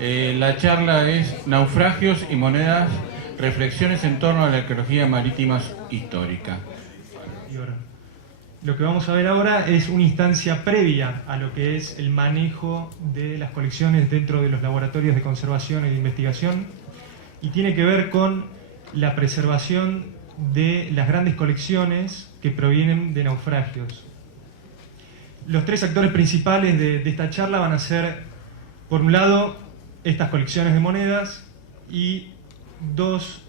La charla es Naufragios y monedas, reflexiones en torno a la arqueología marítima histórica. Lo que vamos a ver ahora es una instancia previa a lo que es el manejo de las colecciones dentro de los laboratorios de conservación y de investigación, y tiene que ver con la preservación de las grandes colecciones que provienen de naufragios. Los tres actores principales de esta charla van a ser, por un lado, estas colecciones de monedas y dos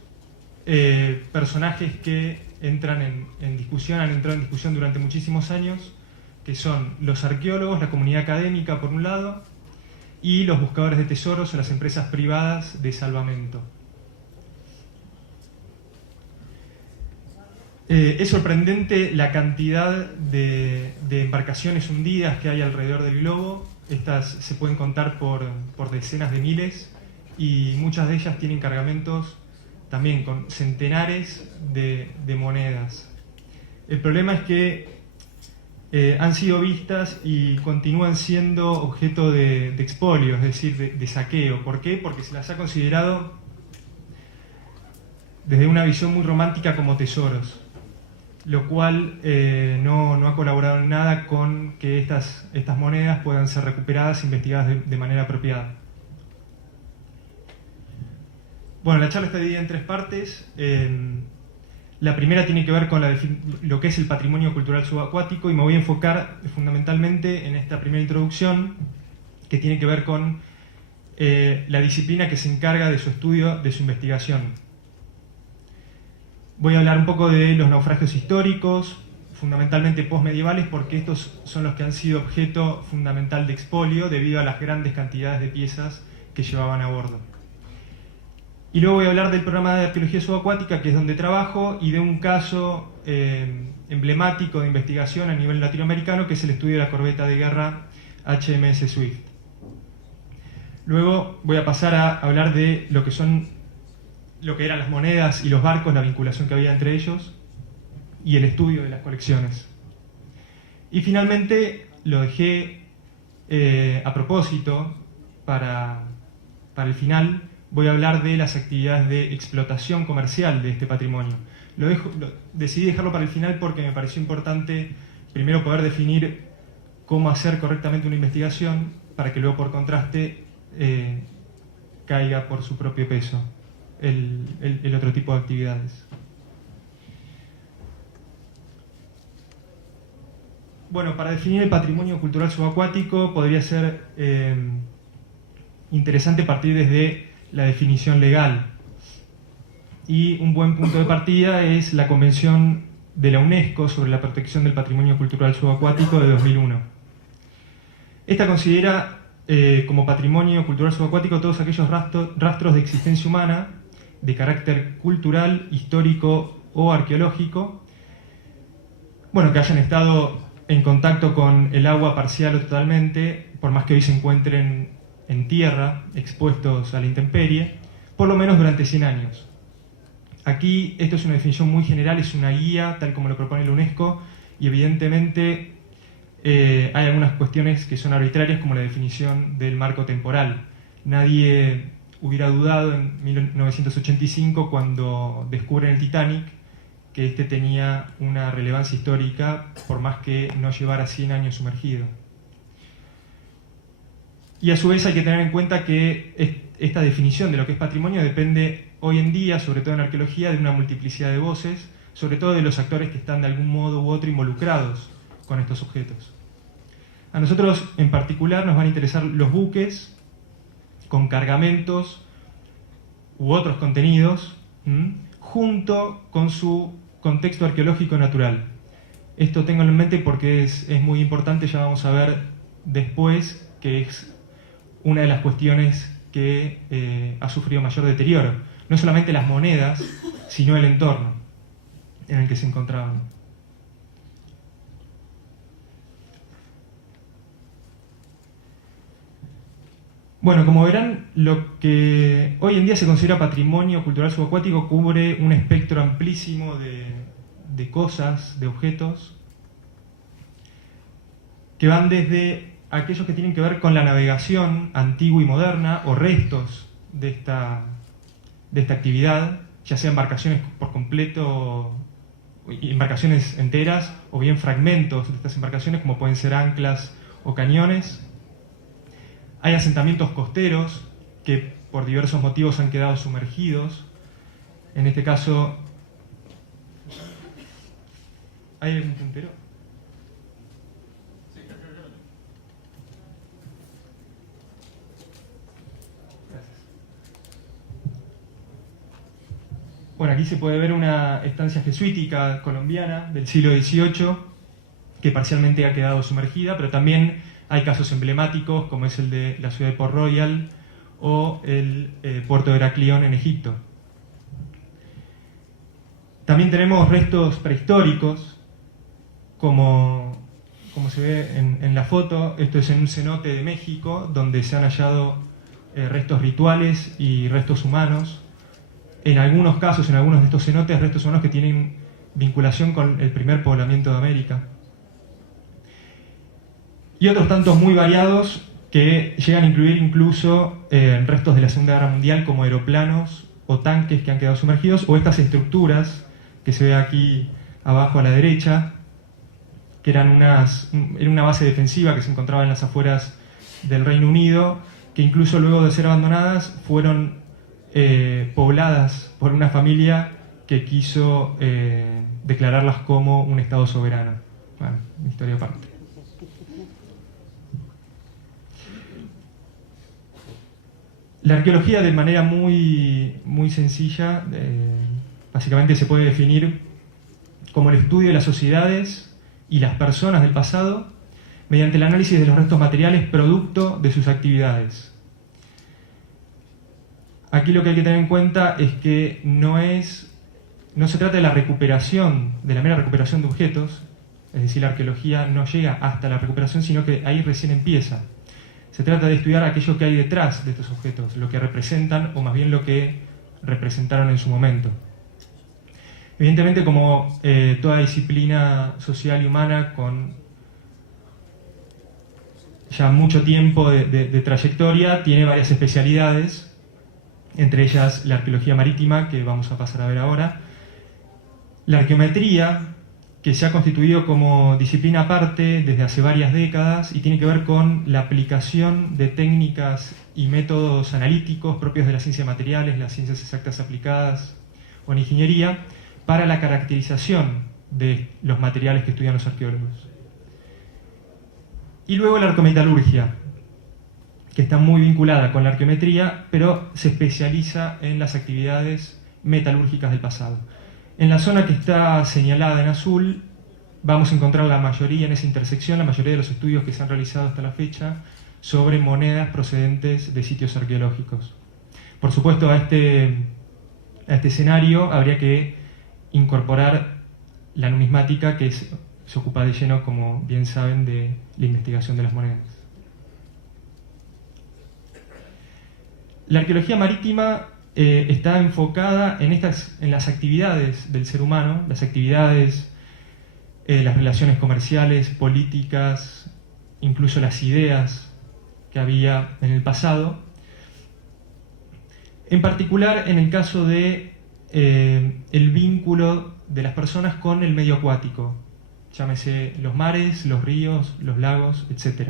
personajes que han entrado en discusión durante muchísimos años, que son los arqueólogos, la comunidad académica por un lado, y los buscadores de tesoros o las empresas privadas de salvamento. Es sorprendente la cantidad de embarcaciones hundidas que hay alrededor del globo. Estas se pueden contar por decenas de miles, y muchas de ellas tienen cargamentos también con centenares de monedas. El problema es que han sido vistas y continúan siendo objeto de expolio, es decir, de saqueo. ¿Por qué? Porque se las ha considerado desde una visión muy romántica como tesoros, lo cual no ha colaborado en nada con que estas monedas puedan ser recuperadas e investigadas de manera apropiada. Bueno, la charla está dividida en tres partes. La primera tiene que ver con lo que es el patrimonio cultural subacuático, y me voy a enfocar fundamentalmente en esta primera introducción, que tiene que ver con la disciplina que se encarga de su estudio, de su investigación. Voy a hablar un poco de los naufragios históricos, fundamentalmente postmedievales, porque estos son los que han sido objeto fundamental de expolio debido a las grandes cantidades de piezas que llevaban a bordo. Y luego voy a hablar del programa de arqueología subacuática, que es donde trabajo, y de un caso emblemático de investigación a nivel latinoamericano, que es el estudio de la corbeta de guerra HMS Swift. Luego voy a pasar a hablar de lo que eran las monedas y los barcos, la vinculación que había entre ellos, y el estudio de las colecciones. Y finalmente lo dejé a propósito para el final. Voy a hablar de las actividades de explotación comercial de este patrimonio. Decidí dejarlo para el final porque me pareció importante primero poder definir cómo hacer correctamente una investigación, para que luego, por contraste, caiga por su propio peso el otro tipo de actividades. Bueno, para definir el patrimonio cultural subacuático podría ser interesante partir desde la definición legal. Y un buen punto de partida es la Convención de la UNESCO sobre la protección del patrimonio cultural subacuático de 2001. Esta considera como patrimonio cultural subacuático todos aquellos rastros de existencia humana de carácter cultural, histórico o arqueológico, que hayan estado en contacto con el agua parcial o totalmente, por más que hoy se encuentren en tierra, expuestos a la intemperie, por lo menos durante 100 años. Aquí esto es una definición muy general, es una guía, tal como lo propone la UNESCO, y evidentemente hay algunas cuestiones que son arbitrarias, como la definición del marco temporal. Nadie hubiera dudado en 1985, cuando descubren el Titanic, que este tenía una relevancia histórica, por más que no llevara 100 años sumergido. Y a su vez hay que tener en cuenta que esta definición de lo que es patrimonio depende hoy en día, sobre todo en arqueología, de una multiplicidad de voces, sobre todo de los actores que están de algún modo u otro involucrados con estos objetos. A nosotros en particular nos van a interesar los buques con cargamentos u otros contenidos, junto con su contexto arqueológico natural. Esto ténganlo en mente porque es muy importante, ya vamos a ver después que es una de las cuestiones que ha sufrido mayor deterioro. No solamente las monedas, sino el entorno en el que se encontraban. Bueno, como verán, lo que hoy en día se considera patrimonio cultural subacuático cubre un espectro amplísimo de cosas, de objetos, que van desde aquellos que tienen que ver con la navegación antigua y moderna o restos de esta actividad, ya sea embarcaciones por completo, embarcaciones enteras o bien fragmentos de estas embarcaciones como pueden ser anclas o cañones. Hay asentamientos costeros que por diversos motivos han quedado sumergidos. En este caso, ¿hay algún puntero? Gracias. Bueno, aquí se puede ver una estancia jesuítica colombiana del siglo XVIII que parcialmente ha quedado sumergida, pero también hay casos emblemáticos como es el de la ciudad de Port Royal o el puerto de Heraclión en Egipto. También tenemos restos prehistóricos, como se ve en la foto. Esto es en un cenote de México, donde se han hallado restos rituales y restos humanos. En algunos casos, en algunos de estos cenotes, restos humanos que tienen vinculación con el primer poblamiento de América. Y otros tantos muy variados que llegan a incluir incluso restos de la Segunda Guerra Mundial, como aeroplanos o tanques que han quedado sumergidos, o estas estructuras que se ve aquí abajo a la derecha, que eran una base defensiva que se encontraba en las afueras del Reino Unido, que incluso luego de ser abandonadas fueron pobladas por una familia que quiso declararlas como un estado soberano. Bueno, historia aparte. La arqueología, de manera muy sencilla, básicamente se puede definir como el estudio de las sociedades y las personas del pasado mediante el análisis de los restos materiales producto de sus actividades. Aquí lo que hay que tener en cuenta es que no se trata de la recuperación, de la mera recuperación de objetos, es decir, la arqueología no llega hasta la recuperación, sino que ahí recién empieza. Se trata de estudiar aquello que hay detrás de estos objetos, lo que representan, o más bien lo que representaron en su momento. Evidentemente, como toda disciplina social y humana con ya mucho tiempo de trayectoria, tiene varias especialidades, entre ellas la arqueología marítima, que vamos a pasar a ver ahora, la arqueometría, que se ha constituido como disciplina aparte desde hace varias décadas y tiene que ver con la aplicación de técnicas y métodos analíticos propios de la ciencia de materiales, las ciencias exactas aplicadas o en ingeniería, para la caracterización de los materiales que estudian los arqueólogos. Y luego la arqueometalurgia, que está muy vinculada con la arqueometría, pero se especializa en las actividades metalúrgicas del pasado. En la zona que está señalada en azul vamos a encontrar la mayoría, en esa intersección, la mayoría de los estudios que se han realizado hasta la fecha sobre monedas procedentes de sitios arqueológicos. Por supuesto, a este escenario habría que incorporar la numismática, que se ocupa de lleno, como bien saben, de la investigación de las monedas. La arqueología marítima está enfocada en las actividades del ser humano, las actividades, las relaciones comerciales, políticas, incluso las ideas que había en el pasado. En particular, en el caso de el vínculo de las personas con el medio acuático, llámese los mares, los ríos, los lagos, etc.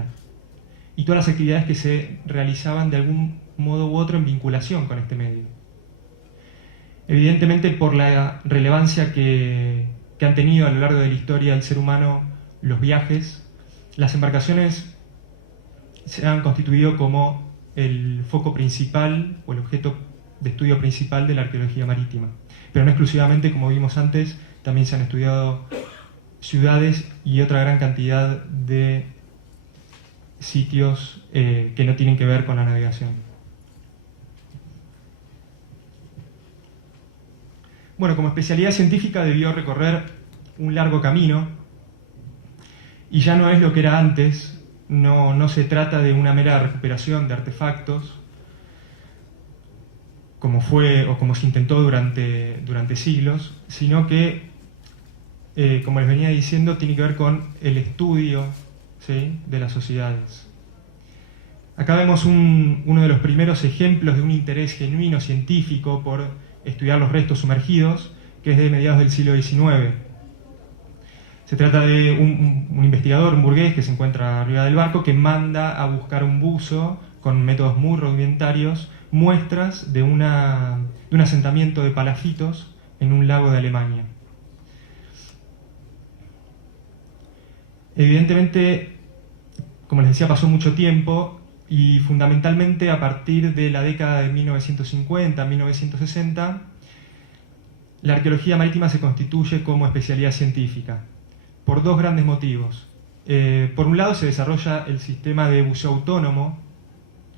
Y todas las actividades que se realizaban de algún modo u otro en vinculación con este medio. Evidentemente, por la relevancia que han tenido a lo largo de la historia del ser humano los viajes, las embarcaciones se han constituido como el foco principal o el objeto de estudio principal de la arqueología marítima. Pero no exclusivamente, como vimos antes, también se han estudiado ciudades y otra gran cantidad de sitios que no tienen que ver con la navegación. Bueno, como especialidad científica debió recorrer un largo camino y ya no es lo que era antes. No se trata de una mera recuperación de artefactos, como fue o como se intentó durante siglos, sino que, como les venía diciendo, tiene que ver con el estudio, ¿sí?, de las sociedades. Acá vemos uno de los primeros ejemplos de un interés genuino científico por estudiar los restos sumergidos, que es de mediados del siglo XIX. Se trata de un investigador, un burgués, que se encuentra arriba del barco, que manda a buscar un buzo con métodos muy rudimentarios, muestras de un asentamiento de palafitos en un lago de Alemania. Evidentemente, como les decía, pasó mucho tiempo y fundamentalmente a partir de la década de 1950-1960, la arqueología marítima se constituye como especialidad científica, por dos grandes motivos. Por un lado, se desarrolla el sistema de buceo autónomo,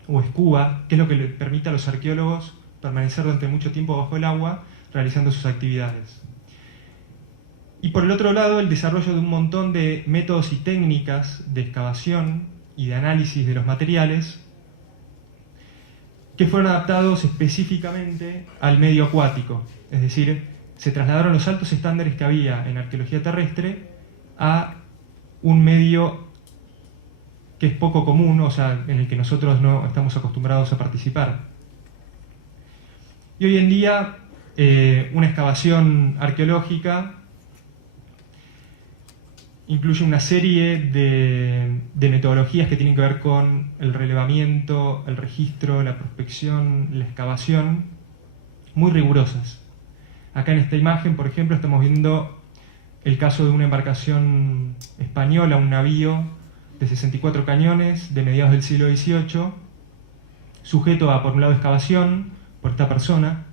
o SCUBA, que es lo que le permite a los arqueólogos permanecer durante mucho tiempo bajo el agua, realizando sus actividades. Y por el otro lado, el desarrollo de un montón de métodos y técnicas de excavación y de análisis de los materiales que fueron adaptados específicamente al medio acuático. Es decir, se trasladaron los altos estándares que había en arqueología terrestre a un medio que es poco común, o sea, en el que nosotros no estamos acostumbrados a participar. Y hoy en día, una excavación arqueológica incluye una serie de metodologías que tienen que ver con el relevamiento, el registro, la prospección, la excavación, muy rigurosas. Acá en esta imagen, por ejemplo, estamos viendo el caso de una embarcación española, un navío de 64 cañones de mediados del siglo XVIII, sujeto a, por un lado, excavación por esta persona,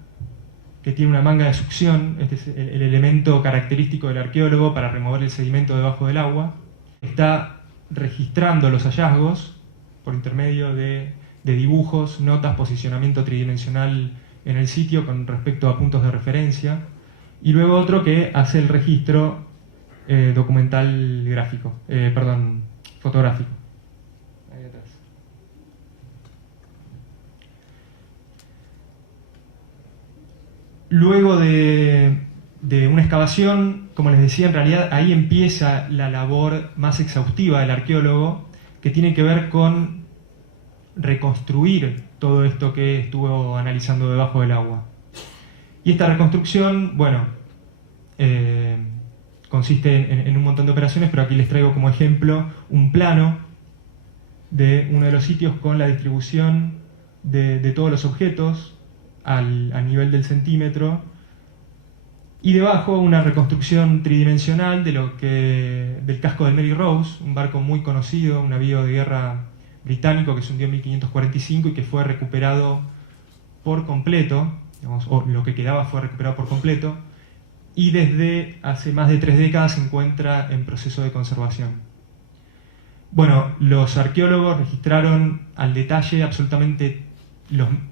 que tiene una manga de succión. Este es el elemento característico del arqueólogo para remover el sedimento debajo del agua. Está registrando los hallazgos por intermedio de dibujos, notas, posicionamiento tridimensional en el sitio con respecto a puntos de referencia. Y luego otro que hace el registro documental gráfico, fotográfico. Ahí atrás. Luego de una excavación, como les decía, en realidad ahí empieza la labor más exhaustiva del arqueólogo, que tiene que ver con reconstruir todo esto que estuvo analizando debajo del agua. Y esta reconstrucción, bueno, consiste en un montón de operaciones, pero aquí les traigo como ejemplo un plano de uno de los sitios con la distribución de todos los objetos a nivel del centímetro, y debajo una reconstrucción tridimensional del casco del Mary Rose, un barco muy conocido, un navío de guerra británico que se hundió en 1545 y que fue recuperado por completo, digamos, o lo que quedaba fue recuperado por completo, y desde hace más de 3 décadas se encuentra en proceso de conservación. Bueno, los arqueólogos registraron al detalle absolutamente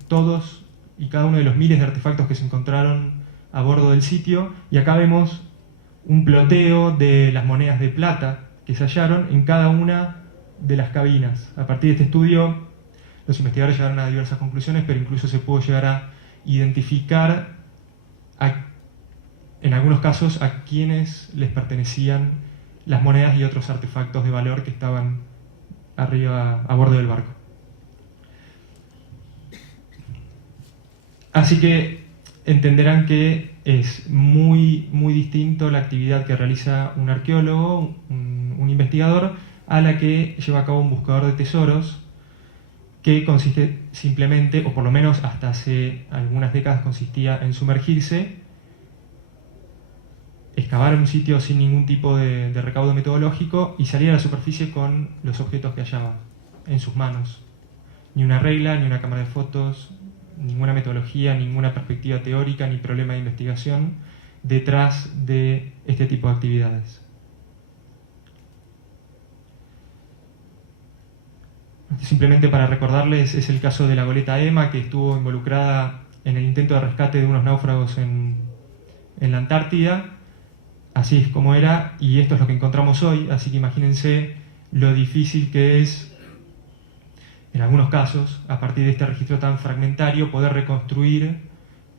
todos y cada uno de los miles de artefactos que se encontraron a bordo del sitio, y acá vemos un ploteo de las monedas de plata que se hallaron en cada una de las cabinas. A partir de este estudio, los investigadores llegaron a diversas conclusiones, pero incluso se pudo llegar a identificar, en algunos casos, a quienes les pertenecían las monedas y otros artefactos de valor que estaban arriba, a bordo del barco. Así que entenderán que es muy, muy distinto la actividad que realiza un arqueólogo, un investigador, a la que lleva a cabo un buscador de tesoros, que consiste simplemente, o por lo menos hasta hace algunas décadas consistía en sumergirse, excavar un sitio sin ningún tipo de recaudo metodológico y salir a la superficie con los objetos que hallaba en sus manos. Ni una regla, ni una cámara de fotos, ninguna metodología, ninguna perspectiva teórica, ni problema de investigación detrás de este tipo de actividades. Simplemente para recordarles, es el caso de la goleta Emma, que estuvo involucrada en el intento de rescate de unos náufragos en la Antártida. Así es como era, y esto es lo que encontramos hoy, así que imagínense lo difícil que es, en algunos casos, a partir de este registro tan fragmentario, poder reconstruir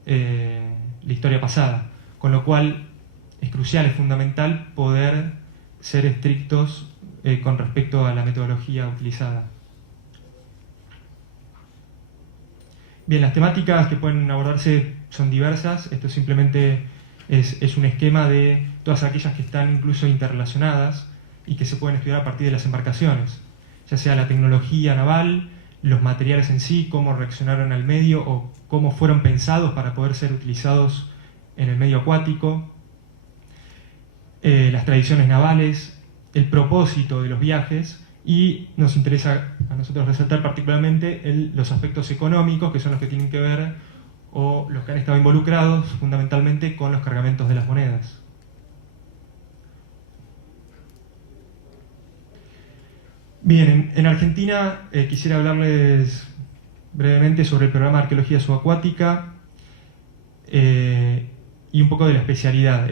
la historia pasada. Con lo cual es crucial, es fundamental poder ser estrictos con respecto a la metodología utilizada. Bien, las temáticas que pueden abordarse son diversas. Esto simplemente es un esquema de todas aquellas que están incluso interrelacionadas y que se pueden estudiar a partir de las embarcaciones, ya sea la tecnología naval, los materiales en sí, cómo reaccionaron al medio o cómo fueron pensados para poder ser utilizados en el medio acuático, las tradiciones navales, el propósito de los viajes, y nos interesa a nosotros resaltar particularmente los aspectos económicos, que son los que tienen que ver o los que han estado involucrados fundamentalmente con los cargamentos de las monedas. Bien, en Argentina quisiera hablarles brevemente sobre el programa de arqueología subacuática y un poco de la especialidad.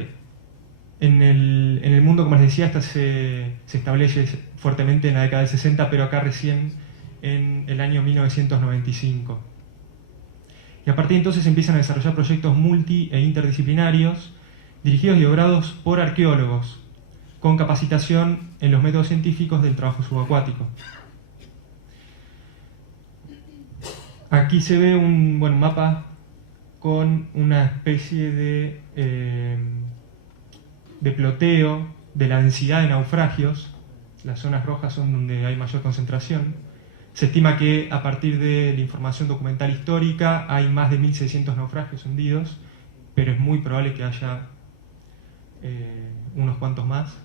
En el mundo, como les decía, esta se establece fuertemente en la década del 60, pero acá recién en el año 1995. Y a partir de entonces empiezan a desarrollar proyectos multi e interdisciplinarios dirigidos y obrados por arqueólogos, con capacitación en los métodos científicos del trabajo subacuático. Aquí se ve un mapa con una especie de ploteo de la densidad de naufragios. Las zonas rojas son donde hay mayor concentración. Se estima que a partir de la información documental histórica hay más de 1.600 naufragios hundidos, pero es muy probable que haya unos cuantos más.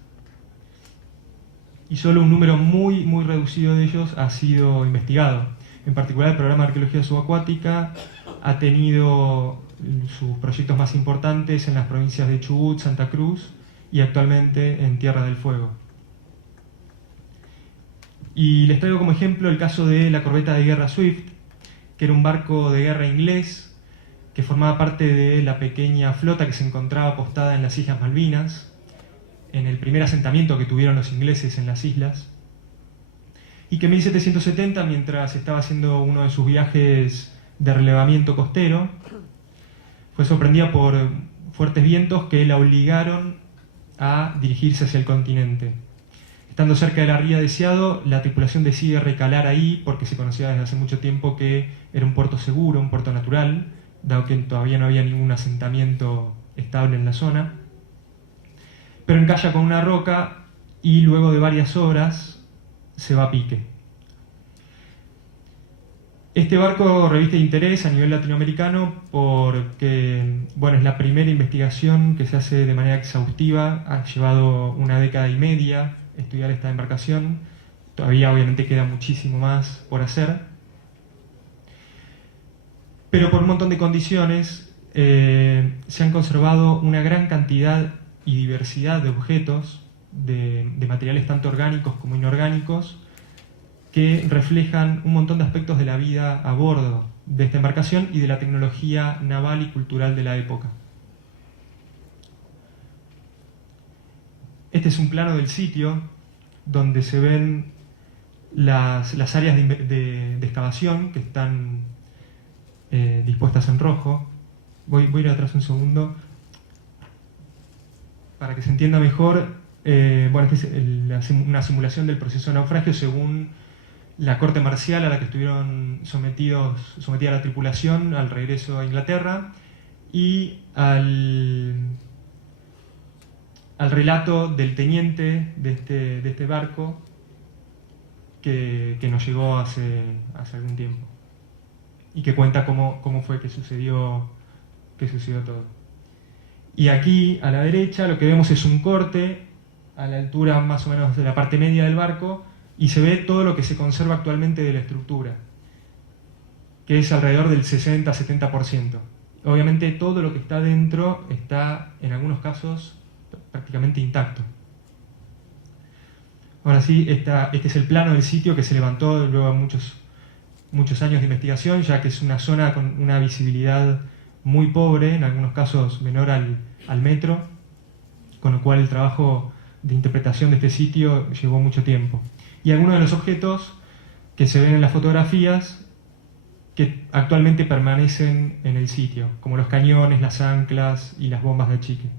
Y solo un número muy reducido de ellos ha sido investigado. En particular, el programa de arqueología subacuática ha tenido sus proyectos más importantes en las provincias de Chubut, Santa Cruz y actualmente en Tierra del Fuego. Y les traigo como ejemplo el caso de la corbeta de guerra Swift, que era un barco de guerra inglés que formaba parte de la pequeña flota que se encontraba apostada en las Islas Malvinas, en el primer asentamiento que tuvieron los ingleses en las islas, y que en 1770, mientras estaba haciendo uno de sus viajes de relevamiento costero, fue sorprendida por fuertes vientos que la obligaron a dirigirse hacia el continente. Estando cerca de la ría deseado, la tripulación decide recalar ahí porque se conocía desde hace mucho tiempo que era un puerto seguro, un puerto natural, dado que todavía no había ningún asentamiento estable en la zona. Pero encalla con una roca y luego de varias horas se va a pique. Este barco reviste interés a nivel latinoamericano porque, es la primera investigación que se hace de manera exhaustiva. Ha llevado una década y media estudiar esta embarcación. Todavía obviamente queda muchísimo más por hacer. Pero por un montón de condiciones se han conservado una gran cantidad y diversidad de objetos, de materiales tanto orgánicos como inorgánicos, que reflejan un montón de aspectos de la vida a bordo de esta embarcación y de la tecnología naval y cultural de la época. Este es un plano del sitio donde se ven las áreas de excavación que están dispuestas en rojo. Voy a ir atrás un segundo para que se entienda mejor. Esta es una simulación del proceso de naufragio según la corte marcial a la que estuvieron sometida la tripulación al regreso a Inglaterra, y al relato del teniente de este barco que nos llegó hace algún tiempo y que cuenta cómo fue que sucedió todo. Y aquí a la derecha lo que vemos es un corte a la altura más o menos de la parte media del barco, y se ve todo lo que se conserva actualmente de la estructura, que es alrededor del 60-70%. Obviamente todo lo que está dentro está, en algunos casos, prácticamente intacto. Ahora sí, este es el plano del sitio que se levantó luego de muchos años de investigación, ya que es una zona con una visibilidad muy pobre, en algunos casos menor al metro, con lo cual el trabajo de interpretación de este sitio llevó mucho tiempo. Y algunos de los objetos que se ven en las fotografías que actualmente permanecen en el sitio, como los cañones, las anclas y las bombas de achique.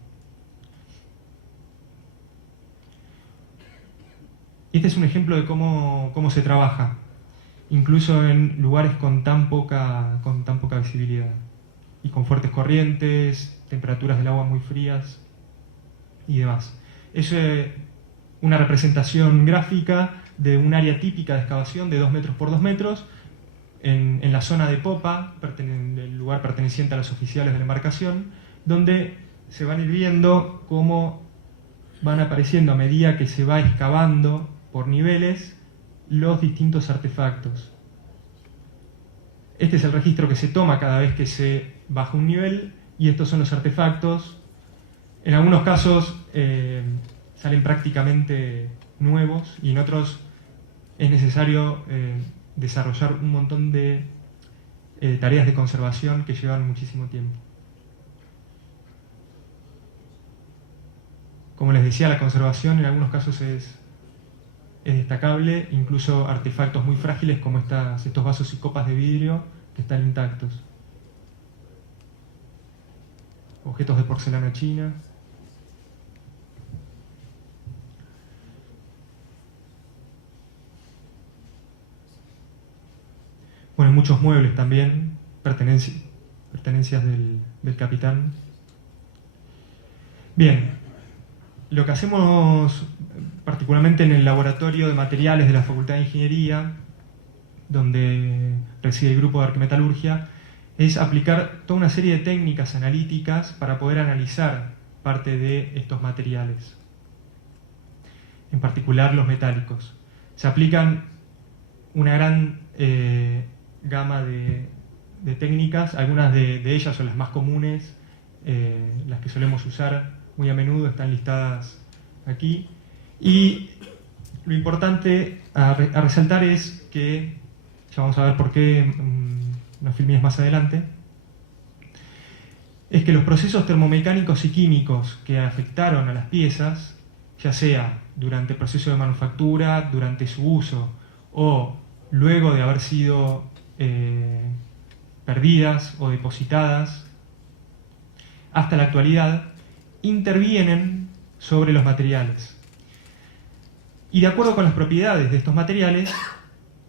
Este es un ejemplo de cómo se trabaja, incluso en lugares con tan poca poca visibilidad, y con fuertes corrientes, temperaturas del agua muy frías y demás. Es una representación gráfica de un área típica de excavación de 2 metros por 2 metros en la zona de popa, el lugar perteneciente a los oficiales de la embarcación, donde se van a ir viendo cómo van apareciendo a medida que se va excavando por niveles los distintos artefactos. Este es el registro que se toma cada vez que se baja un nivel, y estos son los artefactos. En algunos casos salen prácticamente nuevos, y en otros es necesario desarrollar un montón de tareas de conservación que llevan muchísimo tiempo. Como les decía, la conservación en algunos casos es destacable, incluso artefactos muy frágiles como estos vasos y copas de vidrio que están intactos. Objetos de porcelana china. Bueno, muchos muebles también, pertenencias del capitán. Bien, lo que hacemos particularmente en el laboratorio de materiales de la Facultad de Ingeniería, donde reside el grupo de arquimetalurgia, es aplicar toda una serie de técnicas analíticas para poder analizar parte de estos materiales, en particular los metálicos. Se aplican una gran gama de técnicas, algunas de ellas son las más comunes, las que solemos usar muy a menudo, están listadas aquí. Y lo importante a resaltar es que, ya vamos a ver por qué unos filmines más adelante, es que los procesos termomecánicos y químicos que afectaron a las piezas, ya sea durante el proceso de manufactura, durante su uso o luego de haber sido perdidas o depositadas hasta la actualidad, intervienen sobre los materiales. Y de acuerdo con las propiedades de estos materiales,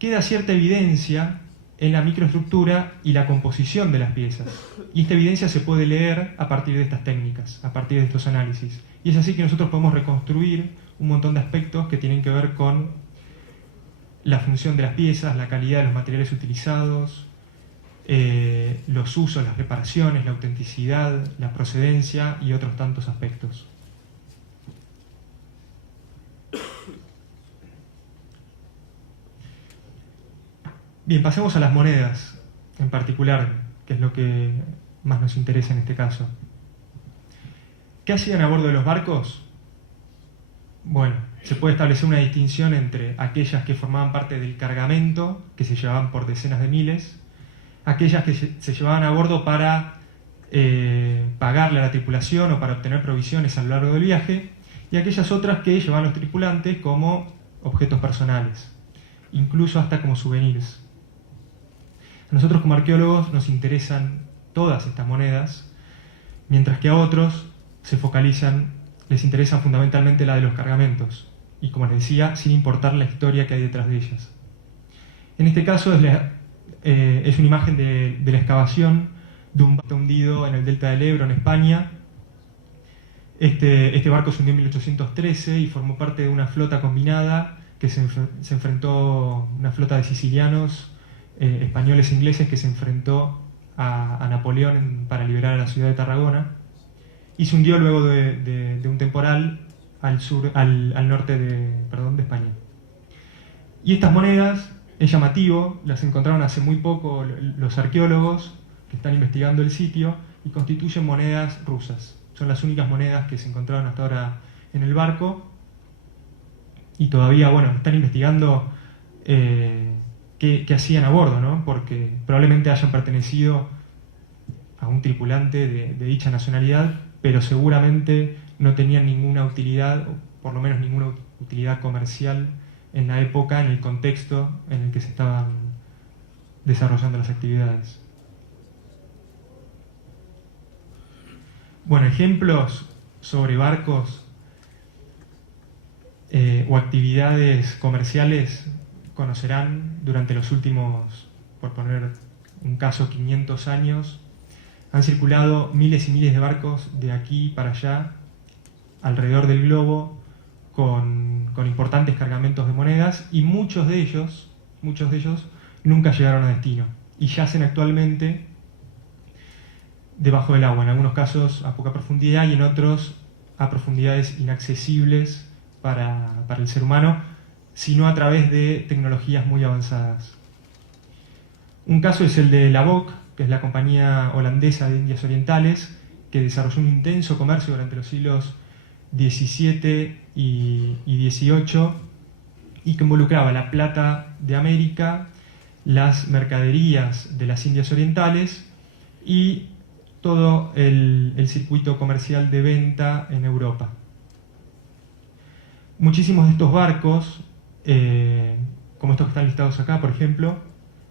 queda cierta evidencia en la microestructura y la composición de las piezas. Y esta evidencia se puede leer a partir de estas técnicas, a partir de estos análisis. Y es así que nosotros podemos reconstruir un montón de aspectos que tienen que ver con la función de las piezas, la calidad de los materiales utilizados, los usos, las reparaciones, la autenticidad, la procedencia y otros tantos aspectos. Bien, pasemos a las monedas en particular, que es lo que más nos interesa en este caso. ¿Qué hacían a bordo de los barcos? Bueno, se puede establecer una distinción entre aquellas que formaban parte del cargamento, que se llevaban por decenas de miles, aquellas que se llevaban a bordo para pagarle a la tripulación o para obtener provisiones a lo largo del viaje, y aquellas otras que llevaban los tripulantes como objetos personales, incluso hasta como souvenirs. A nosotros como arqueólogos nos interesan todas estas monedas, mientras que a otros les interesan fundamentalmente la de los cargamentos, y como les decía, sin importar la historia que hay detrás de ellas. En este caso es una imagen de la excavación de un barco hundido en el delta del Ebro, en España. Este barco se hundió en 1813 y formó parte de una flota combinada que se enfrentó, una flota de sicilianos, españoles e ingleses, que se enfrentó a Napoleón para liberar a la ciudad de Tarragona, y se hundió luego de un temporal al norte de España. Y estas monedas, es llamativo, las encontraron hace muy poco los arqueólogos que están investigando el sitio, y constituyen monedas rusas. Son las únicas monedas que se encontraron hasta ahora en el barco, y todavía, bueno, están investigando qué hacían a bordo, ¿no? Porque probablemente hayan pertenecido a un tripulante de dicha nacionalidad, pero seguramente no tenían ninguna utilidad, o por lo menos ninguna utilidad comercial en la época, en el contexto en el que se estaban desarrollando las actividades. Bueno, ejemplos sobre barcos o actividades comerciales conocerán durante los últimos, por poner un caso 500 años, han circulado miles y miles de barcos de aquí para allá, alrededor del globo, con importantes cargamentos de monedas, y muchos de ellos nunca llegaron a destino y yacen actualmente debajo del agua, en algunos casos a poca profundidad y en otros a profundidades inaccesibles para el ser humano, sino a través de tecnologías muy avanzadas. Un caso es el de la BOC, que es la compañía holandesa de Indias Orientales, que desarrolló un intenso comercio durante los siglos XVII y XVIII y que involucraba la plata de América, las mercaderías de las Indias Orientales y todo el circuito comercial de venta en Europa. Muchísimos de estos barcos, como estos que están listados acá, por ejemplo,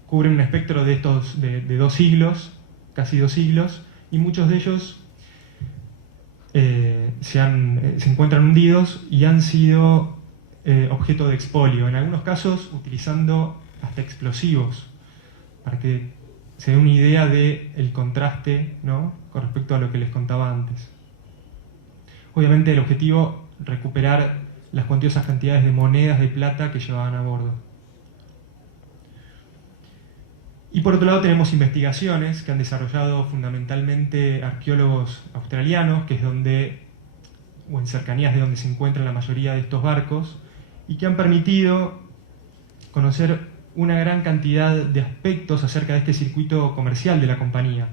cubren un espectro de 2 siglos, casi 2 siglos, y muchos de ellos se encuentran hundidos y han sido objeto de expolio, en algunos casos utilizando hasta explosivos, para que se dé una idea del contraste, ¿no?, con respecto a lo que les contaba antes. Obviamente el objetivo, recuperar las cuantiosas cantidades de monedas de plata que llevaban a bordo. Y por otro lado tenemos investigaciones que han desarrollado fundamentalmente arqueólogos australianos, que es donde, o en cercanías de donde se encuentran la mayoría de estos barcos, y que han permitido conocer una gran cantidad de aspectos acerca de este circuito comercial de la compañía.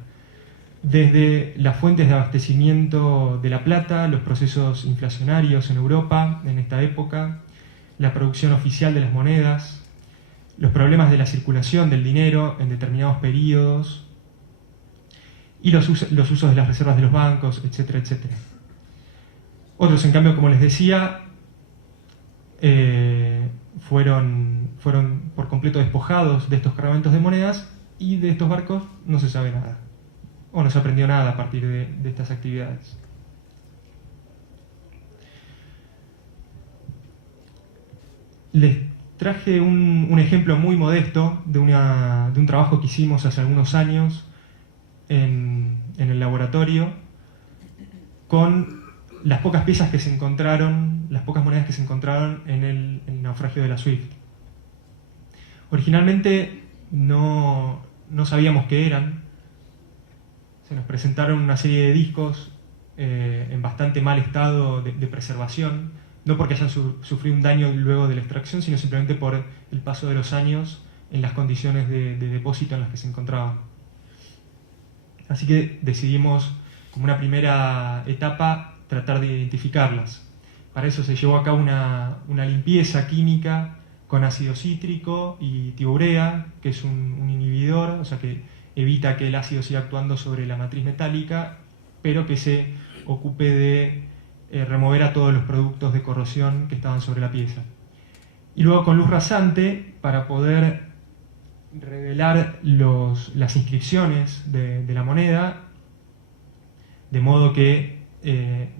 Desde las fuentes de abastecimiento de la plata, los procesos inflacionarios en Europa en esta época, la producción oficial de las monedas, los problemas de la circulación del dinero en determinados periodos y los usos de las reservas de los bancos, etcétera, etcétera. Otros, en cambio, como les decía, fueron por completo despojados de estos cargamentos de monedas, y de estos barcos no se sabe nada, o no se aprendió nada a partir de estas actividades. Les traje un ejemplo muy modesto de un trabajo que hicimos hace algunos años en el laboratorio con las pocas piezas que se encontraron, las pocas monedas que se encontraron en el naufragio de la Swift. Originalmente no sabíamos qué eran. Se nos presentaron una serie de discos en bastante mal estado de preservación, no porque hayan sufrido un daño luego de la extracción, sino simplemente por el paso de los años en las condiciones de depósito en las que se encontraban. Así que decidimos, como una primera etapa, tratar de identificarlas. Para eso se llevó a cabo una limpieza química con ácido cítrico y tiourea, que es un inhibidor, o sea que evita que el ácido siga actuando sobre la matriz metálica, pero que se ocupe de remover a todos los productos de corrosión que estaban sobre la pieza. Y luego con luz rasante, para poder revelar las inscripciones de la moneda, de modo que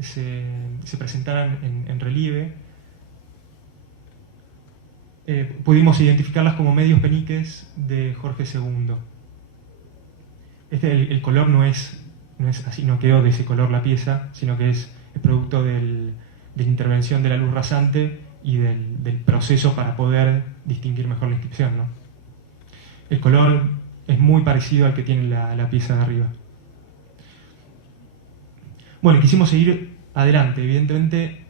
se presentaran en relieve, pudimos identificarlas como medios peniques de Jorge II. El color no es así, no quedó de ese color la pieza, sino que es el producto de la intervención de la luz rasante y del proceso para poder distinguir mejor la inscripción, ¿no? El color es muy parecido al que tiene la pieza de arriba. Bueno, quisimos seguir adelante. Evidentemente,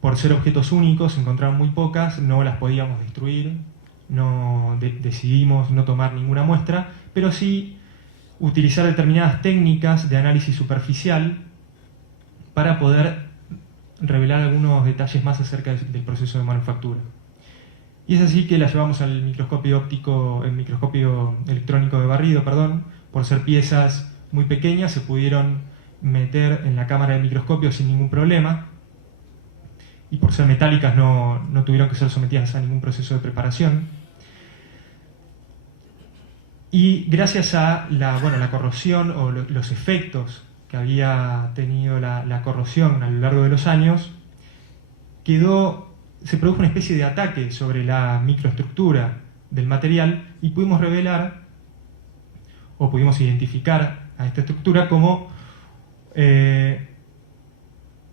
por ser objetos únicos, se encontraron muy pocas, no las podíamos destruir, decidimos no tomar ninguna muestra, pero sí utilizar determinadas técnicas de análisis superficial para poder revelar algunos detalles más acerca del proceso de manufactura. Y es así que la llevamos al microscopio electrónico de barrido, por ser piezas muy pequeñas, se pudieron meter en la cámara de microscopio sin ningún problema, y por ser metálicas no tuvieron que ser sometidas a ningún proceso de preparación. Y gracias a la corrosión o los efectos que había tenido la corrosión a lo largo de los años, se produjo una especie de ataque sobre la microestructura del material y pudimos revelar o pudimos identificar a esta estructura como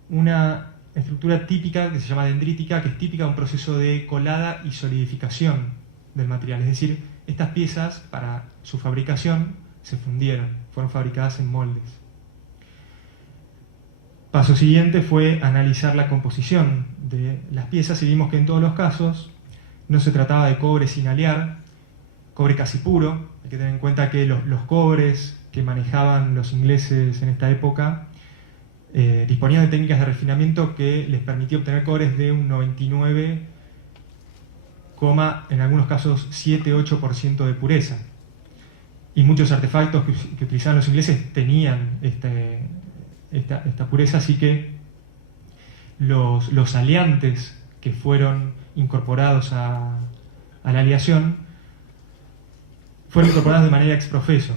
una estructura típica que se llama dendrítica, que es típica de un proceso de colada y solidificación del material. Es decir, estas piezas para su fabricación se fundieron, fueron fabricadas en moldes. Paso siguiente fue analizar la composición de las piezas y vimos que en todos los casos no se trataba de cobre sin alear, cobre casi puro. Hay que tener en cuenta que los cobres que manejaban los ingleses en esta época disponían de técnicas de refinamiento que les permitió obtener cobres de un 99, en algunos casos 7-8% de pureza. Y muchos artefactos que utilizaban los ingleses tenían esta pureza, así que los aleantes que fueron incorporados a la aleación fueron incorporados de manera ex professo,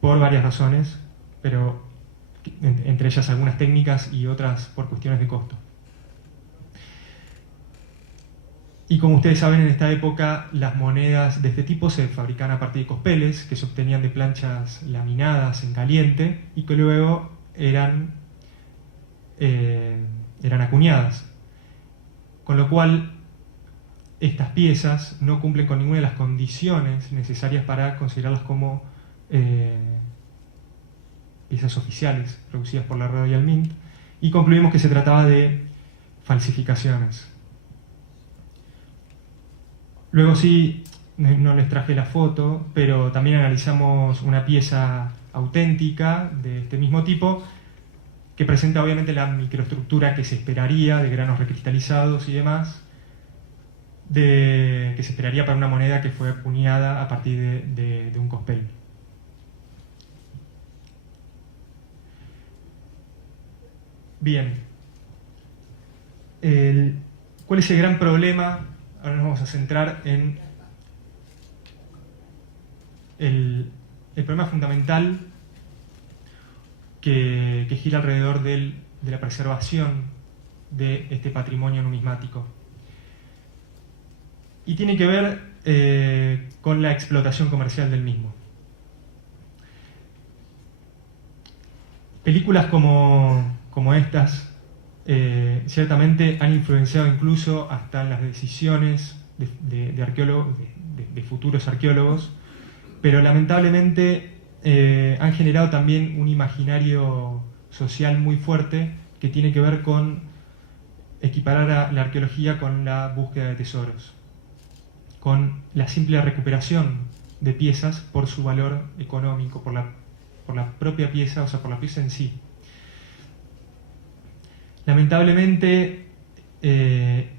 por varias razones, pero entre ellas algunas técnicas y otras por cuestiones de costo. Y como ustedes saben, en esta época las monedas de este tipo se fabricaban a partir de cospeles que se obtenían de planchas laminadas en caliente y que luego eran acuñadas. Con lo cual, estas piezas no cumplen con ninguna de las condiciones necesarias para considerarlas como piezas oficiales producidas por la Royal Mint, y concluimos que se trataba de falsificaciones. Luego sí, no les traje la foto, pero también analizamos una pieza auténtica de este mismo tipo, que presenta obviamente la microestructura que se esperaría de granos recristalizados y demás, que se esperaría para una moneda que fue acuñada a partir de un cospel. Bien, ¿cuál es el gran problema? Ahora nos vamos a centrar en el problema fundamental que gira alrededor de la preservación de este patrimonio numismático. Y tiene que ver con la explotación comercial del mismo. Películas como estas ciertamente han influenciado incluso hasta en las decisiones de arqueólogos, de futuros arqueólogos, pero lamentablemente han generado también un imaginario social muy fuerte que tiene que ver con equiparar a la arqueología con la búsqueda de tesoros, con la simple recuperación de piezas por su valor económico, por la propia pieza, o sea, por la pieza en sí. Lamentablemente,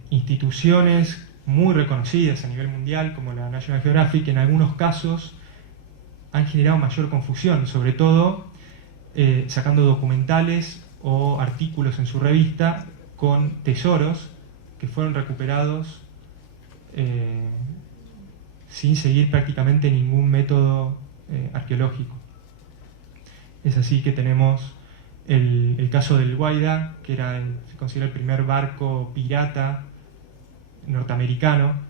instituciones muy reconocidas a nivel mundial, como la National Geographic, en algunos casos han generado mayor confusión, sobre todo sacando documentales o artículos en su revista con tesoros que fueron recuperados sin seguir prácticamente ningún método arqueológico. Es así que tenemos el caso del Guaira, que se considera el primer barco pirata norteamericano,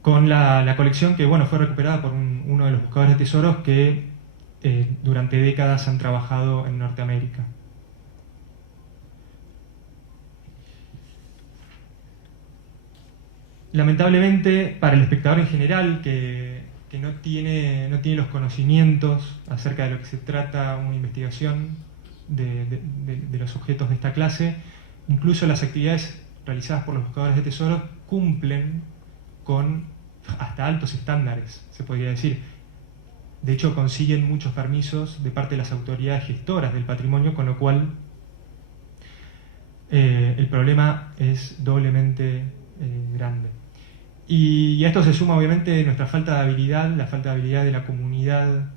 con la colección que fue recuperada por uno de los buscadores de tesoros que durante décadas han trabajado en Norteamérica. Lamentablemente, para el espectador en general, que no tiene los conocimientos acerca de lo que se trata una investigación de los objetos de esta clase, incluso las actividades realizadas por los buscadores de tesoros cumplen con hasta altos estándares, se podría decir. De hecho, consiguen muchos permisos de parte de las autoridades gestoras del patrimonio, con lo cual el problema es doblemente grande. Y a esto se suma obviamente nuestra falta de habilidad, la falta de habilidad de la comunidad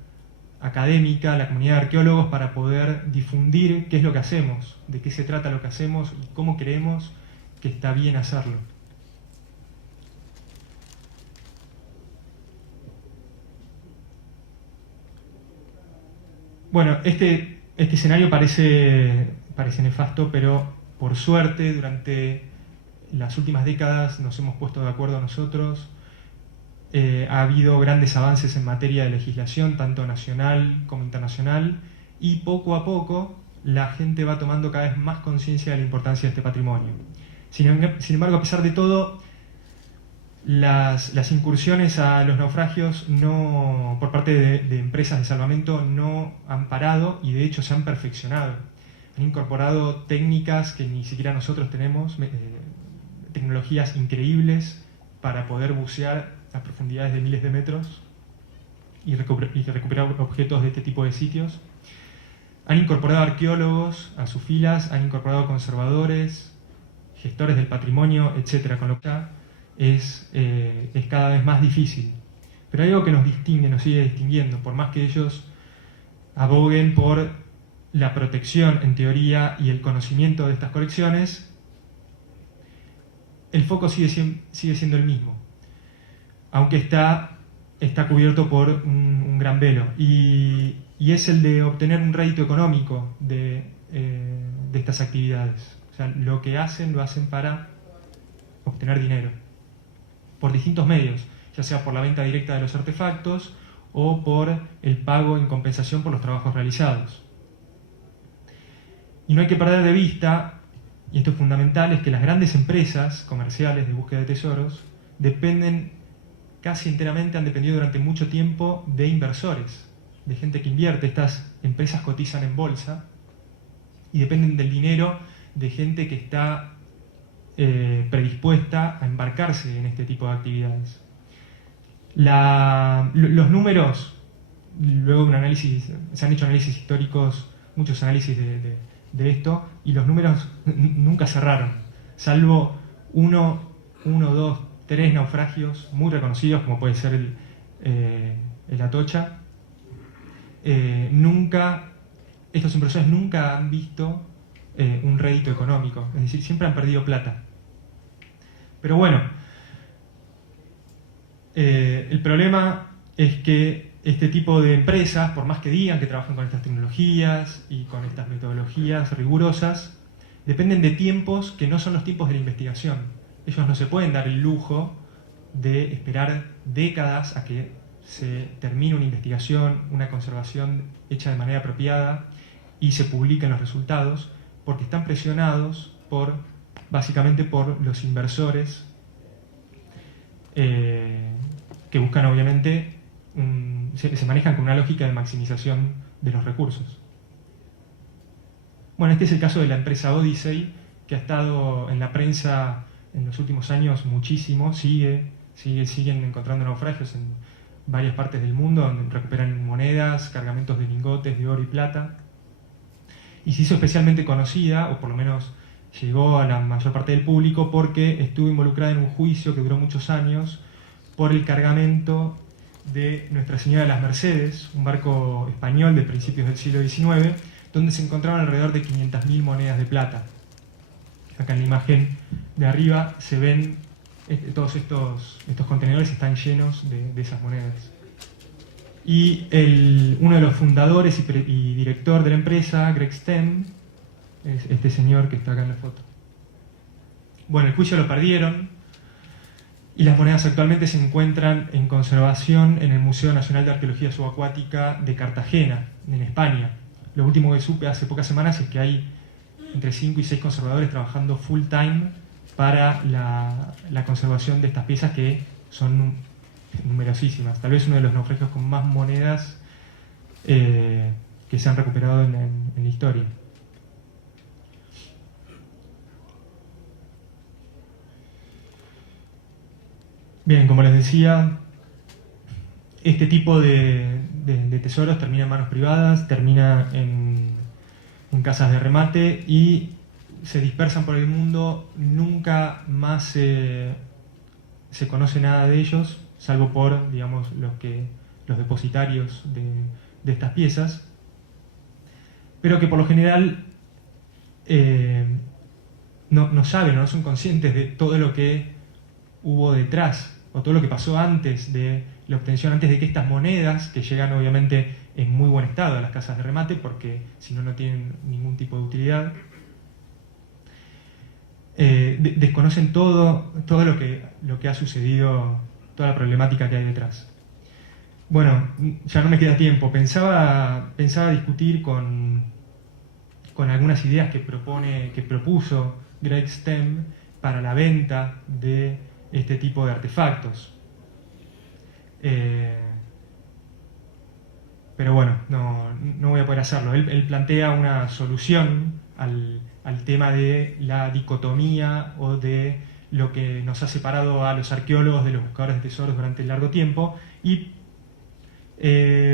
académica, la comunidad de arqueólogos, para poder difundir qué es lo que hacemos, de qué se trata lo que hacemos y cómo creemos que está bien hacerlo. Bueno, este escenario parece nefasto, pero por suerte durante las últimas décadas nos hemos puesto de acuerdo nosotros ha habido grandes avances en materia de legislación, tanto nacional como internacional, y poco a poco la gente va tomando cada vez más conciencia de la importancia de este patrimonio. Sin embargo, a pesar de todo, las incursiones a los naufragios por parte de empresas de salvamento no han parado y de hecho se han perfeccionado. Han incorporado técnicas que ni siquiera nosotros tenemos, tecnologías increíbles para poder bucear a profundidades de miles de metros y recuperar objetos de este tipo de sitios. Han incorporado arqueólogos a sus filas, han incorporado conservadores, gestores del patrimonio, etc. Con lo que es cada vez más difícil. Pero hay algo que nos distingue, nos sigue distinguiendo, por más que ellos aboguen por la protección en teoría y el conocimiento de estas colecciones, el foco sigue siendo el mismo, aunque está cubierto por un gran velo, y es el de obtener un rédito económico de estas actividades. O sea, lo que hacen, lo hacen para obtener dinero, por distintos medios, ya sea por la venta directa de los artefactos o por el pago en compensación por los trabajos realizados. Y no hay que perder de vista, y esto es fundamental, es que las grandes empresas comerciales de búsqueda de tesoros dependen casi enteramente, han dependido durante mucho tiempo de inversores, de gente que invierte. Estas empresas cotizan en bolsa y dependen del dinero de gente que está predispuesta a embarcarse en este tipo de actividades. Los números, luego de un análisis, se han hecho análisis históricos, muchos análisis de esto, y los números nunca cerraron, salvo uno, dos, tres naufragios muy reconocidos, como puede ser el Atocha. Estos inversores nunca han visto un rédito económico, es decir, siempre han perdido plata. Pero bueno, el problema es que este tipo de empresas, por más que digan que trabajan con estas tecnologías y con estas metodologías rigurosas, dependen de tiempos que no son los tiempos de la investigación. Ellos no se pueden dar el lujo de esperar décadas a que se termine una investigación, una conservación hecha de manera apropiada y se publiquen los resultados, porque están presionados básicamente por los inversores que buscan, obviamente, se manejan con una lógica de maximización de los recursos. Bueno, este es el caso de la empresa Odyssey, que ha estado en la prensa en los últimos años muchísimo, siguen encontrando naufragios en varias partes del mundo, donde recuperan monedas, cargamentos de lingotes de oro y plata, y se hizo especialmente conocida, o por lo menos llegó a la mayor parte del público, porque estuvo involucrada en un juicio que duró muchos años por el cargamento de Nuestra Señora de las Mercedes, un barco español de principios del siglo XIX, donde se encontraban alrededor de 500.000 monedas de plata. Acá en la imagen de arriba se ven todos estos contenedores están llenos de esas monedas. Y uno de los fundadores y director de la empresa, Greg Stem, es este señor que está acá en la foto. Bueno, el juicio lo perdieron y las monedas actualmente se encuentran en conservación en el Museo Nacional de Arqueología Subacuática de Cartagena, en España. Lo último que supe hace pocas semanas es que hay entre 5 y 6 conservadores trabajando full time para la conservación de estas piezas, que son numerosísimas. Tal vez uno de los naufragios con más monedas que se han recuperado en la historia. Bien, como les decía, este tipo de tesoros termina en manos privadas, termina en casas de remate y se dispersan por el mundo. Nunca más se conoce nada de ellos, salvo por, digamos, los depositarios de estas piezas, pero que por lo general no saben o no son conscientes de todo lo que hubo detrás, o todo lo que pasó antes de la obtención, antes de que estas monedas, que llegan obviamente en muy buen estado a las casas de remate, porque si no, no tienen ningún tipo de utilidad, desconocen todo lo que ha sucedido toda la problemática que hay detrás. Bueno, ya no me queda tiempo. Pensaba discutir con algunas ideas que propuso Greg Stem para la venta de este tipo de artefactos. Pero bueno, no voy a poder hacerlo. Él plantea una solución al tema de la dicotomía o de lo que nos ha separado a los arqueólogos de los buscadores de tesoros durante largo tiempo, y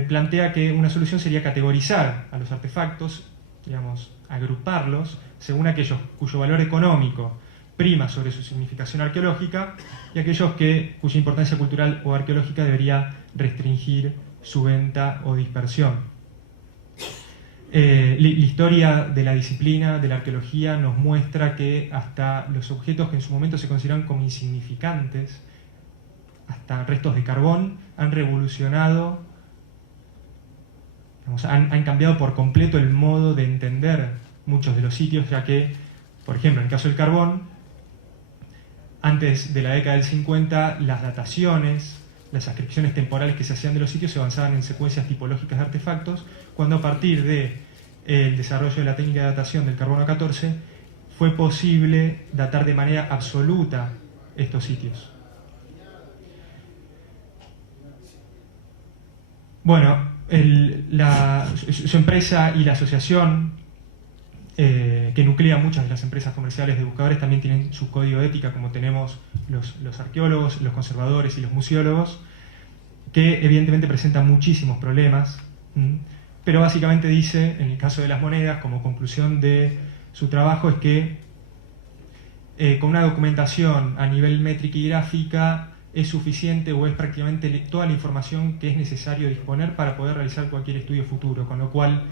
plantea que una solución sería categorizar a los artefactos, digamos, agruparlos según aquellos cuyo valor económico prima sobre su significación arqueológica y aquellos cuya importancia cultural o arqueológica debería restringir su venta o dispersión. La historia de la disciplina de la arqueología nos muestra que hasta los objetos que en su momento se consideran como insignificantes, hasta restos de carbón, han revolucionado, han cambiado por completo el modo de entender muchos de los sitios, ya que, por ejemplo, en el caso del carbón, antes de la década del 50, las dataciones, las ascripciones temporales que se hacían de los sitios se avanzaban en secuencias tipológicas de artefactos, cuando a partir del desarrollo de la técnica de datación del carbono 14 fue posible datar de manera absoluta estos sitios. Bueno, su empresa y la asociación que nuclea muchas de las empresas comerciales de buscadores también tienen su código de ética, como tenemos los arqueólogos, los conservadores y los museólogos, que evidentemente presentan muchísimos problemas, pero básicamente dice, en el caso de las monedas, como conclusión de su trabajo, es que con una documentación a nivel métrica y gráfica es suficiente o es prácticamente toda la información que es necesario disponer para poder realizar cualquier estudio futuro, con lo cual,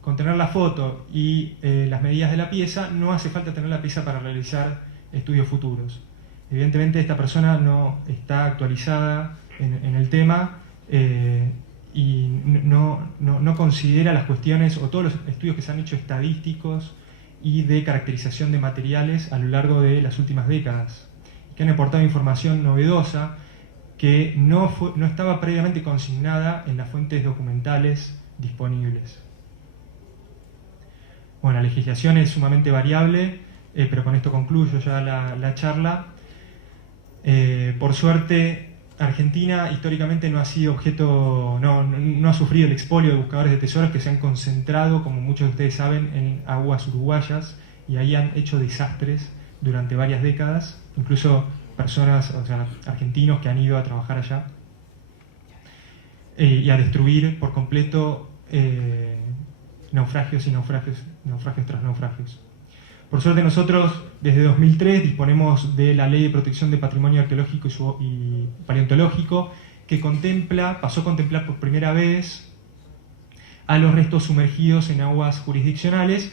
con tener la foto y las medidas de la pieza, no hace falta tener la pieza para realizar estudios futuros. Evidentemente esta persona no está actualizada en el tema y no considera las cuestiones o todos los estudios que se han hecho estadísticos y de caracterización de materiales a lo largo de las últimas décadas, que han aportado información novedosa que no estaba previamente consignada en las fuentes documentales disponibles. Bueno, la legislación es sumamente variable, pero con esto concluyo ya la charla. Por suerte, Argentina históricamente no ha sido objeto, no ha sufrido el expolio de buscadores de tesoros que se han concentrado, como muchos de ustedes saben, en aguas uruguayas, y ahí han hecho desastres durante varias décadas, incluso personas, o sea, argentinos que han ido a trabajar allá y a destruir por completo naufragios y naufragios tras naufragios. Por suerte nosotros desde 2003 disponemos de la Ley de Protección de Patrimonio Arqueológico y Paleontológico, que pasó a contemplar por primera vez a los restos sumergidos en aguas jurisdiccionales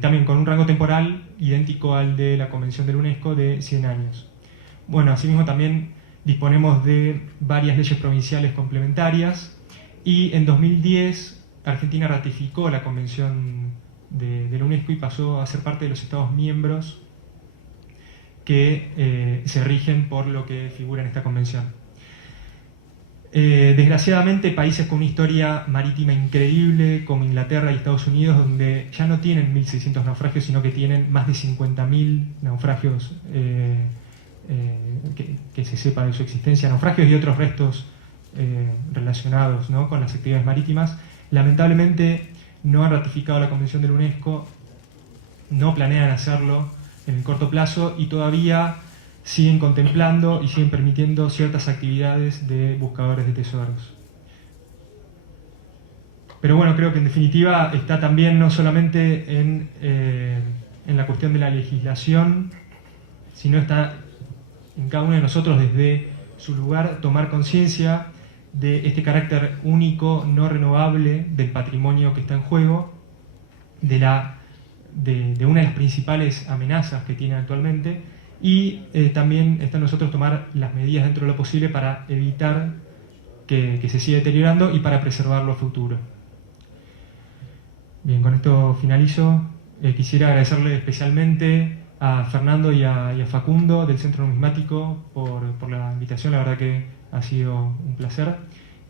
también con un rango temporal idéntico al de la Convención de la UNESCO de 100 años. Bueno, asimismo también disponemos de varias leyes provinciales complementarias, y en 2010 Argentina ratificó la Convención de la UNESCO y pasó a ser parte de los Estados miembros que se rigen por lo que figura en esta convención. Desgraciadamente, países con una historia marítima increíble, como Inglaterra y Estados Unidos, donde ya no tienen 1.600 naufragios, sino que tienen más de 50.000 naufragios que se sepa de su existencia, naufragios y otros restos relacionados, ¿no?, con las actividades marítimas, lamentablemente no han ratificado la Convención de la UNESCO, no planean hacerlo en el corto plazo y todavía siguen contemplando y siguen permitiendo ciertas actividades de buscadores de tesoros. Pero bueno, creo que en definitiva está también no solamente en la cuestión de la legislación, sino está en cada uno de nosotros desde su lugar tomar conciencia de este carácter único, no renovable del patrimonio que está en juego, de una de las principales amenazas que tiene actualmente, y también está en nosotros tomar las medidas dentro de lo posible para evitar que se siga deteriorando y para preservarlo a futuro. Bien, con esto finalizo. Quisiera agradecerle especialmente a Fernando y a Facundo del Centro Numismático por la invitación, la verdad que ha sido un placer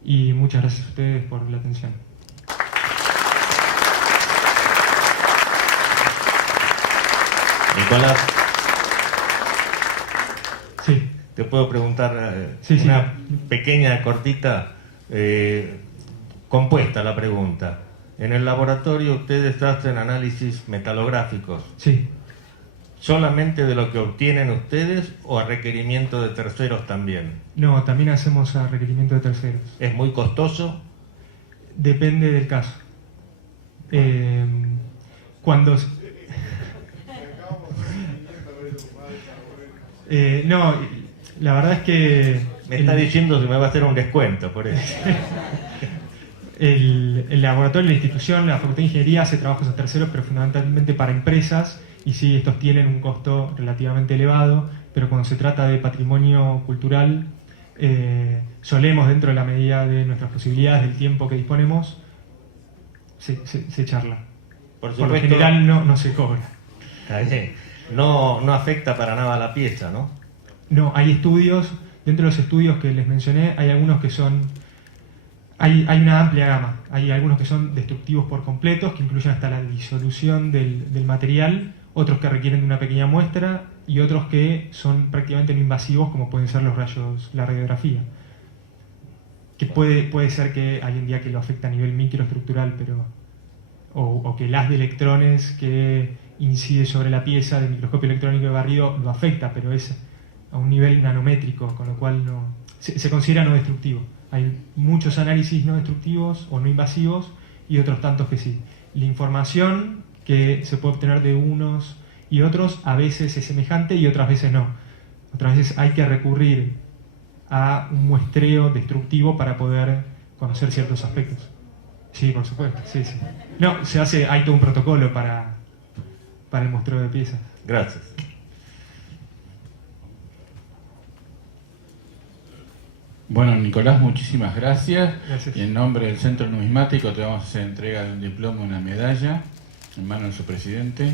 y muchas gracias a ustedes por la atención. Nicolás, Sí. te puedo preguntar una pequeña, cortita, compuesta la pregunta. En el laboratorio ustedes hacen análisis metalográficos. Sí. ¿Solamente de lo que obtienen ustedes o a requerimiento de terceros también? No, también hacemos a requerimiento de terceros. ¿Es muy costoso? Depende del caso. Cuando... no, la verdad es que... Me está diciendo que me va a hacer un descuento por eso. El laboratorio, la institución, la Facultad de Ingeniería hace trabajos a terceros, pero fundamentalmente para empresas, y sí, estos tienen un costo relativamente elevado, pero cuando se trata de patrimonio cultural, solemos, dentro de la medida de nuestras posibilidades, del tiempo que disponemos, se charla. Por lo general no se cobra. Está bien. No afecta para nada la pieza, ¿no? No, hay estudios, dentro de los estudios que les mencioné, hay algunos que son... Hay una amplia gama. Hay algunos que son destructivos por completos, que incluyen hasta la disolución del material, otros que requieren de una pequeña muestra y otros que son prácticamente no invasivos, como pueden ser los rayos, la radiografía. Que puede ser que hay un día que lo afecta a nivel microestructural, pero o que el haz de electrones que incide sobre la pieza del microscopio electrónico de barrido lo afecta, pero es a un nivel nanométrico, con lo cual se considera no destructivo. Hay muchos análisis no destructivos o no invasivos y otros tantos que sí. La información que se puede obtener de unos y otros a veces es semejante y otras veces no. Otras veces hay que recurrir a un muestreo destructivo para poder conocer ciertos aspectos. Sí, por supuesto. Sí. No, hay todo un protocolo para el muestreo de piezas. Gracias. Bueno, Nicolás, muchísimas gracias. Gracias. Y en nombre del Centro Numismático te vamos a hacer entrega de un diploma y una medalla en manos de su presidente.